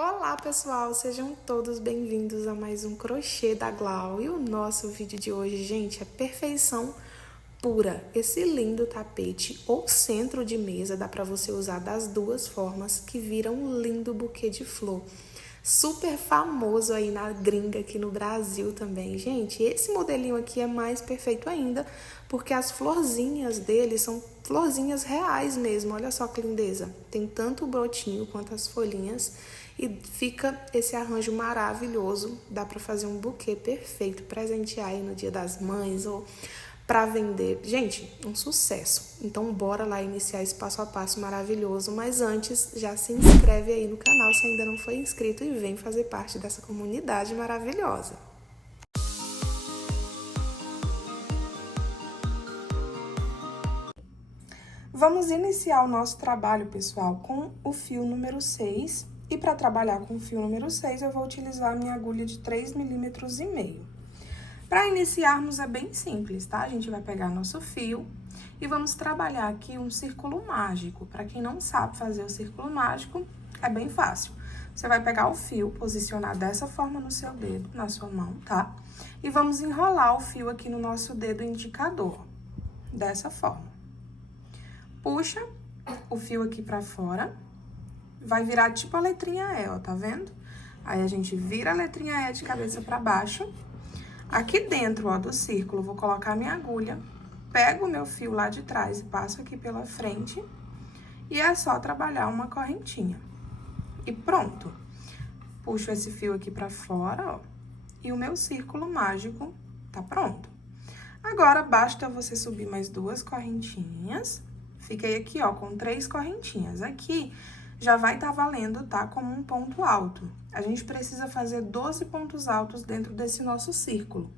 Olá pessoal, sejam todos bem-vindos a mais um crochê da Glau. E o nosso vídeo de hoje, gente, é perfeição pura. Esse lindo tapete ou centro de mesa dá para você usar das duas formas, que viram um lindo buquê de flor. Super famoso aí na gringa, aqui no Brasil também. Gente, esse modelinho aqui é mais perfeito ainda, porque as florzinhas dele são florzinhas reais mesmo. Olha só que lindeza. Tem tanto o brotinho quanto as folhinhas e fica esse arranjo maravilhoso. Dá para fazer um buquê perfeito, presentear aí no Dia das Mães ou para vender. Gente, um sucesso. Então bora lá iniciar esse passo a passo maravilhoso, mas antes já se inscreve aí no canal se ainda não foi inscrito e vem fazer parte dessa comunidade maravilhosa. Vamos iniciar o nosso trabalho, pessoal, com o fio número 6. E para trabalhar com o fio número 6, eu vou utilizar a minha agulha de 3,5 mm. Para iniciarmos é bem simples, tá? A gente vai pegar nosso fio e vamos trabalhar aqui um círculo mágico. Para quem não sabe fazer o círculo mágico, é bem fácil. Você vai pegar o fio, posicionar dessa forma no seu dedo, na sua mão, tá? E vamos enrolar o fio aqui no nosso dedo indicador, dessa forma. Puxa o fio aqui pra fora, vai virar tipo a letrinha E, ó, tá vendo? Aí, a gente vira a letrinha E de cabeça pra baixo. Aqui dentro, ó, do círculo, vou colocar minha agulha, pego o meu fio lá de trás e passo aqui pela frente. E é só trabalhar uma correntinha. E pronto. Puxo esse fio aqui pra fora, ó, e o meu círculo mágico tá pronto. Agora, basta você subir mais 2 correntinhas. Fiquei aqui, ó, com 3 correntinhas. Aqui já vai estar valendo, tá? Como um ponto alto. A gente precisa fazer 12 pontos altos dentro desse nosso círculo.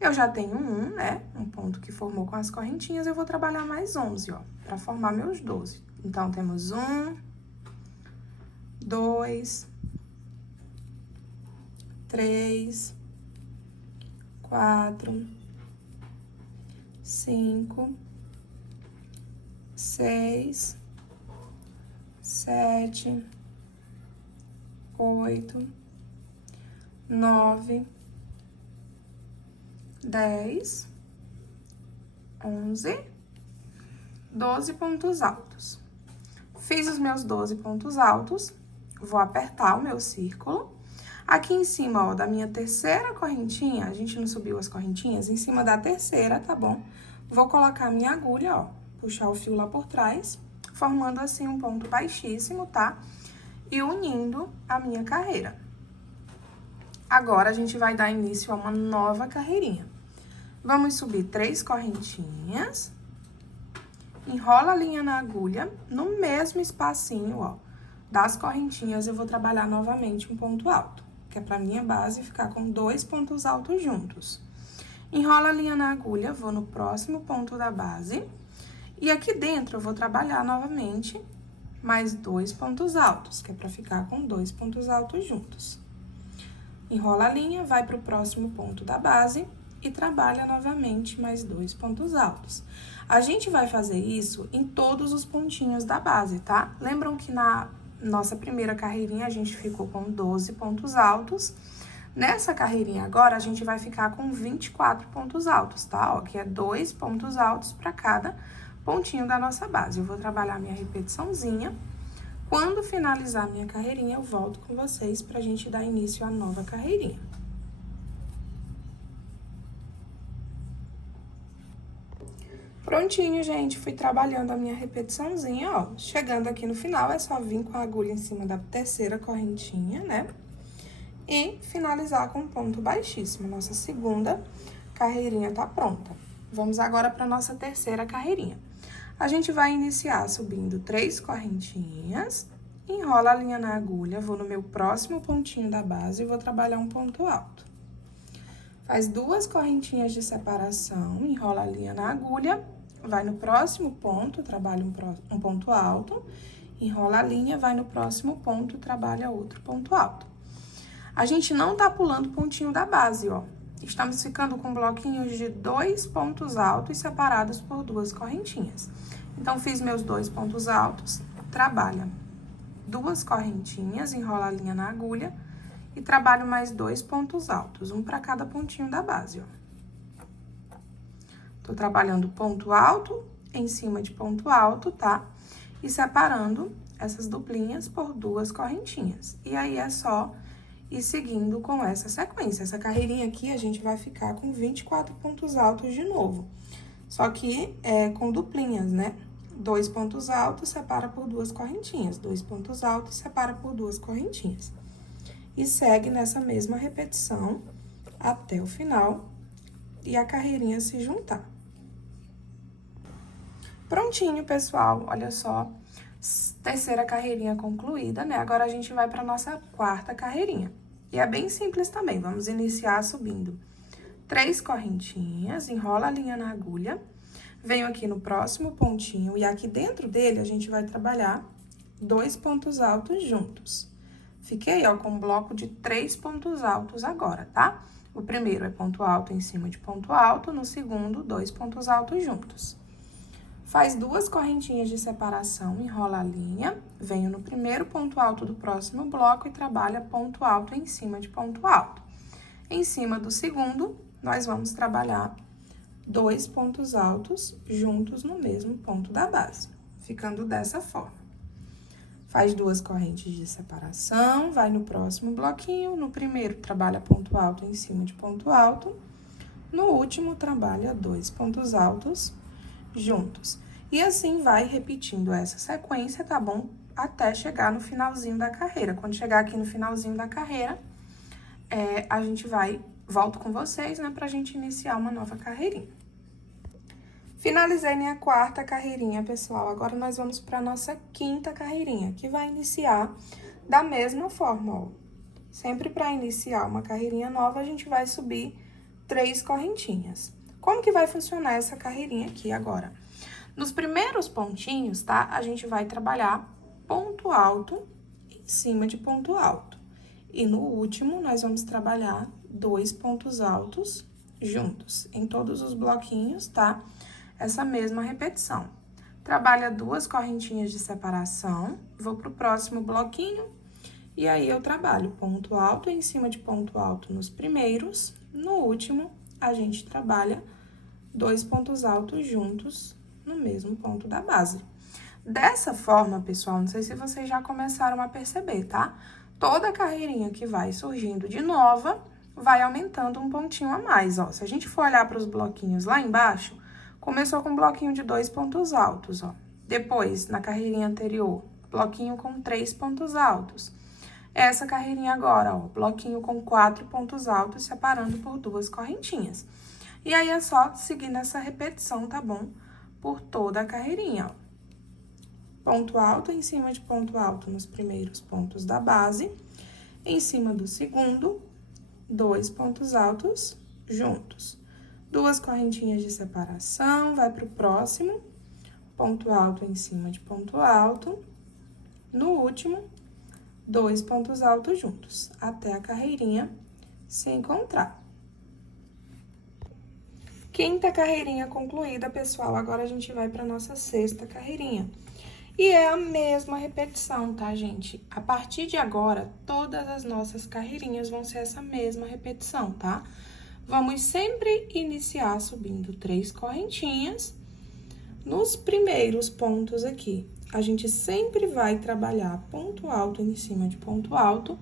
Eu já tenho um, né? Um ponto que formou com as correntinhas, eu vou trabalhar mais 11, ó, pra formar meus 12. Então, temos 1, 2, 3, 4, 5, 6, 7, 8, 9, 10, 11, 12 pontos altos. Fiz os meus 12 pontos altos, vou apertar o meu círculo. Aqui em cima, ó, da minha terceira correntinha, a gente não subiu as correntinhas, em cima da terceira, tá bom? Vou colocar a minha agulha, ó, puxar o fio lá por trás, formando assim um ponto baixíssimo, tá? E unindo a minha carreira. Agora, a gente vai dar início a uma nova carreirinha. Vamos subir 3 correntinhas, enrola a linha na agulha, no mesmo espacinho, ó, das correntinhas, eu vou trabalhar novamente um ponto alto, que é pra minha base ficar com 2 pontos altos juntos. Enrola a linha na agulha, vou no próximo ponto da base. E aqui dentro, eu vou trabalhar novamente mais 2 pontos altos, que é pra ficar com 2 pontos altos juntos. Enrola a linha, vai pro próximo ponto da base e trabalha novamente mais 2 pontos altos. A gente vai fazer isso em todos os pontinhos da base, tá? Lembram que na nossa primeira carreirinha a gente ficou com 12 pontos altos? Nessa carreirinha agora, a gente vai ficar com 24 pontos altos, tá? Ó, que é 2 pontos altos para cada pontinho da nossa base. Eu vou trabalhar minha repetiçãozinha. Quando finalizar minha carreirinha, eu volto com vocês pra gente dar início à nova carreirinha. Prontinho, gente, fui trabalhando a minha repetiçãozinha, ó. Chegando aqui no final, é só vir com a agulha em cima da terceira correntinha, né? E finalizar com um ponto baixíssimo. Nossa segunda carreirinha tá pronta. Vamos agora para nossa terceira carreirinha. A gente vai iniciar subindo 3 correntinhas, enrola a linha na agulha, vou no meu próximo pontinho da base e vou trabalhar um ponto alto. Faz 2 correntinhas de separação, enrola a linha na agulha, vai no próximo ponto, trabalha um ponto alto, enrola a linha, vai no próximo ponto, trabalha outro ponto alto. A gente não tá pulando o pontinho da base, ó. Estamos ficando com bloquinhos de 2 pontos altos separados por 2 correntinhas. Então, fiz meus 2 pontos altos, trabalha 2 correntinhas, enrolo a linha na agulha e trabalho mais 2 pontos altos, um para cada pontinho da base, ó. Tô trabalhando ponto alto em cima de ponto alto, tá? E separando essas duplinhas por 2 correntinhas. E aí, é só ir seguindo com essa sequência. Essa carreirinha aqui, a gente vai ficar com 24 pontos altos de novo. Só que com duplinhas, né? 2 pontos altos, separa por 2 correntinhas. 2 pontos altos, separa por 2 correntinhas. E segue nessa mesma repetição até o final e a carreirinha se juntar. Prontinho, pessoal, olha só, terceira carreirinha concluída, né? Agora, a gente vai para nossa quarta carreirinha. E é bem simples também, vamos iniciar subindo 3 correntinhas, enrola a linha na agulha, venho aqui no próximo pontinho e aqui dentro dele a gente vai trabalhar 2 pontos altos juntos. Fiquei, ó, com um bloco de 3 pontos altos agora, tá? O primeiro é ponto alto em cima de ponto alto, no segundo, 2 pontos altos juntos. Faz 2 correntinhas de separação, enrola a linha, venho no primeiro ponto alto do próximo bloco e trabalha ponto alto em cima de ponto alto. Em cima do segundo, nós vamos trabalhar 2 pontos altos juntos no mesmo ponto da base, ficando dessa forma. Faz 2 correntes de separação, vai no próximo bloquinho, no primeiro trabalha ponto alto em cima de ponto alto, no último trabalha 2 pontos altos juntos. E assim vai repetindo essa sequência, tá bom? Até chegar no finalzinho da carreira. Quando chegar aqui no finalzinho da carreira, a gente volto com vocês, né, pra gente iniciar uma nova carreirinha. Finalizei minha quarta carreirinha, pessoal. Agora, nós vamos pra nossa quinta carreirinha, que vai iniciar da mesma forma, ó. Sempre pra iniciar uma carreirinha nova, a gente vai subir 3 correntinhas. Como que vai funcionar essa carreirinha aqui agora? Nos primeiros pontinhos, tá? A gente vai trabalhar ponto alto em cima de ponto alto. E no último, nós vamos trabalhar 2 pontos altos juntos. Em todos os bloquinhos, tá? Essa mesma repetição. Trabalha 2 correntinhas de separação, vou pro próximo bloquinho, e aí eu trabalho ponto alto em cima de ponto alto nos primeiros, no último, a gente trabalha 2 pontos altos juntos no mesmo ponto da base. Dessa forma, pessoal, não sei se vocês já começaram a perceber, tá? Toda carreirinha que vai surgindo de nova, vai aumentando um pontinho a mais, ó. Se a gente for olhar para os bloquinhos lá embaixo, começou com um bloquinho de 2 pontos altos, ó. Depois, na carreirinha anterior, bloquinho com 3 pontos altos. Essa carreirinha agora, ó, bloquinho com 4 pontos altos, separando por 2 correntinhas. E aí, é só seguir nessa repetição, tá bom? Por toda a carreirinha, ó. Ponto alto em cima de ponto alto nos primeiros pontos da base. Em cima do segundo, 2 pontos altos juntos. 2 correntinhas de separação, vai pro próximo, ponto alto em cima de ponto alto. No último, 2 pontos altos juntos, até a carreirinha se encontrar. Quinta carreirinha concluída, pessoal. Agora, a gente vai para nossa sexta carreirinha. E é a mesma repetição, tá, gente? A partir de agora, todas as nossas carreirinhas vão ser essa mesma repetição, tá? Vamos sempre iniciar subindo 3 correntinhas. Nos primeiros pontos aqui, a gente sempre vai trabalhar ponto alto em cima de ponto alto.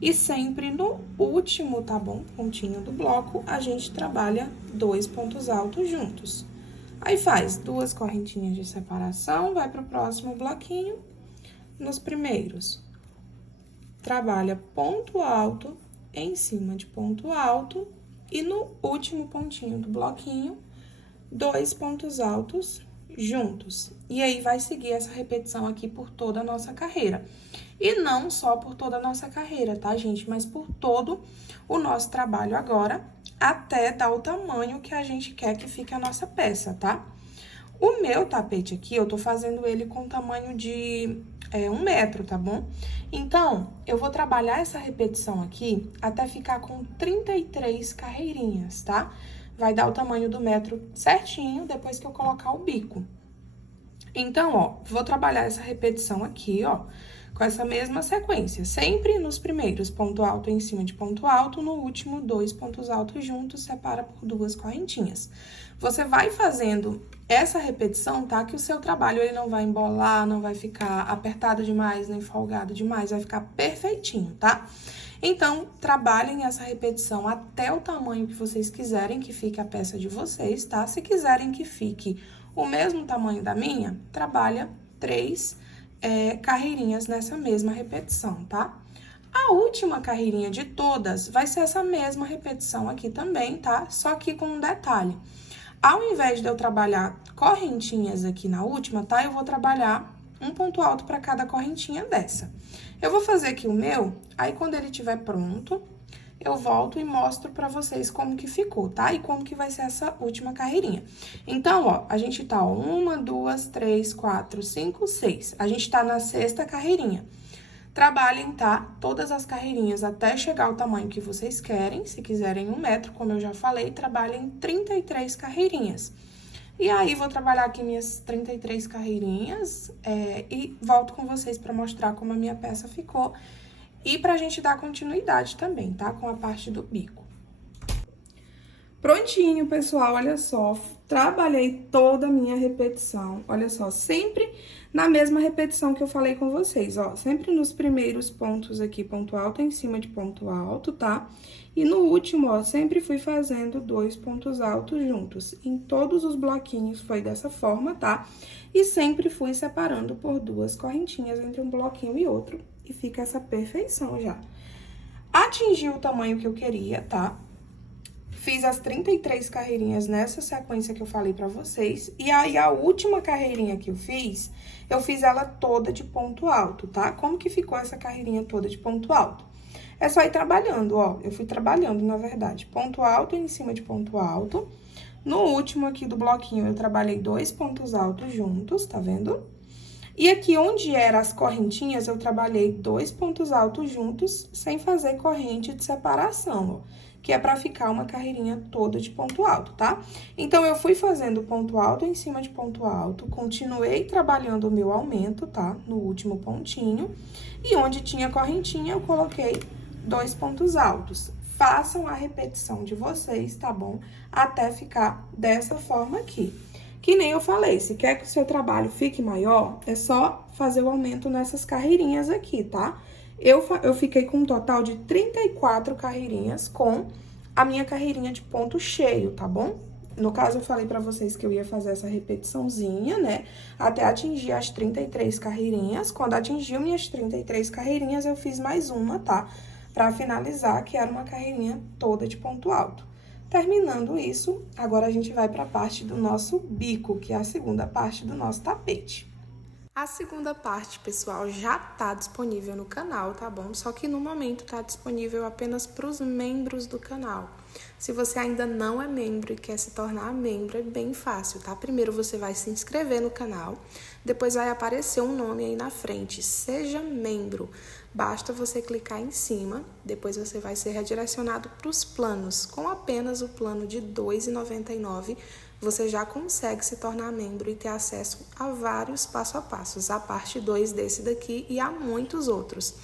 E sempre no último, tá bom? Pontinho do bloco, a gente trabalha 2 pontos altos juntos. Aí, faz 2 correntinhas de separação, vai pro próximo bloquinho. Nos primeiros, trabalha ponto alto em cima de ponto alto. E no último pontinho do bloquinho, 2 pontos altos juntos. E aí, vai seguir essa repetição aqui por toda a nossa carreira. E não só por toda a nossa carreira, tá, gente? Mas por todo o nosso trabalho agora, até dar o tamanho que a gente quer que fique a nossa peça, tá? O meu tapete aqui, eu tô fazendo ele com tamanho de 1 metro, tá bom? Então, eu vou trabalhar essa repetição aqui até ficar com 33 carreirinhas, tá? Vai dar o tamanho do metro certinho depois que eu colocar o bico. Então, ó, vou trabalhar essa repetição aqui, ó, com essa mesma sequência, sempre nos primeiros ponto alto em cima de ponto alto, no último 2 pontos altos juntos, separa por 2 correntinhas. Você vai fazendo essa repetição, tá? Que o seu trabalho ele não vai embolar, não vai ficar apertado demais, nem folgado demais, vai ficar perfeitinho, tá? Então, trabalhem essa repetição até o tamanho que vocês quiserem que fique a peça de vocês, tá? Se quiserem que fique o mesmo tamanho da minha, trabalha 3 carreirinhas nessa mesma repetição, tá? A última carreirinha de todas vai ser essa mesma repetição aqui também, tá? Só que com um detalhe. Ao invés de eu trabalhar correntinhas aqui na última, tá? Eu vou trabalhar um ponto alto para cada correntinha dessa. Eu vou fazer aqui o meu, aí quando ele estiver pronto, eu volto e mostro pra vocês como que ficou, tá? E como que vai ser essa última carreirinha. Então, ó, a gente tá, ó, 1, 2, 3, 4, 5, 6. A gente tá na 6ª carreirinha. Trabalhem, tá? Todas as carreirinhas até chegar ao tamanho que vocês querem. Se quiserem 1 metro, como eu já falei, trabalhem 33 carreirinhas. E aí, vou trabalhar aqui minhas 33 carreirinhas e volto com vocês pra mostrar como a minha peça ficou. E pra gente dar continuidade também, tá? Com a parte do bico. Prontinho, pessoal, olha só. Trabalhei toda a minha repetição. Olha só, sempre na mesma repetição que eu falei com vocês, ó. Sempre nos primeiros pontos aqui, ponto alto em cima de ponto alto, tá? E no último, ó, sempre fui fazendo 2 pontos altos juntos. Em todos os bloquinhos foi dessa forma, tá? E sempre fui separando por 2 correntinhas entre um bloquinho e outro. E fica essa perfeição já. Atingi o tamanho que eu queria, tá? Fiz as 33 carreirinhas nessa sequência que eu falei pra vocês. E aí, a última carreirinha que eu fiz ela toda de ponto alto, tá? Como que ficou essa carreirinha toda de ponto alto? É só ir trabalhando, ó. Eu fui trabalhando, na verdade. Ponto alto em cima de ponto alto. No último aqui do bloquinho, eu trabalhei 2 pontos altos juntos, tá vendo? E aqui, onde eram as correntinhas, eu trabalhei 2 pontos altos juntos, sem fazer corrente de separação, ó. Que é pra ficar uma carreirinha toda de ponto alto, tá? Então, eu fui fazendo ponto alto em cima de ponto alto, continuei trabalhando o meu aumento, tá? No último pontinho. E onde tinha correntinha, eu coloquei 2 pontos altos. Façam a repetição de vocês, tá bom? Até ficar dessa forma aqui. Que nem eu falei, se quer que o seu trabalho fique maior, é só fazer o aumento nessas carreirinhas aqui, tá? Eu fiquei com um total de 34 carreirinhas com a minha carreirinha de ponto cheio, tá bom? No caso, eu falei pra vocês que eu ia fazer essa repetiçãozinha, né? Até atingir as 33 carreirinhas. Quando atingiu minhas 33 carreirinhas, eu fiz mais uma, tá? Pra finalizar, que era uma carreirinha toda de ponto alto. Terminando isso, agora a gente vai pra parte do nosso bico, que é a segunda parte do nosso tapete. A segunda parte, pessoal, já tá disponível no canal, tá bom? Só que no momento tá disponível apenas para os membros do canal. Se você ainda não é membro e quer se tornar membro, é bem fácil, tá? Primeiro você vai se inscrever no canal, depois vai aparecer um nome aí na frente, seja membro. Basta você clicar em cima, depois você vai ser redirecionado para os planos. Com apenas o plano de R$ 2,99, você já consegue se tornar membro e ter acesso a vários passo a passos, a parte 2 desse daqui e a muitos outros.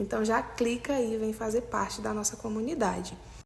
Então, já clica aí e vem fazer parte da nossa comunidade.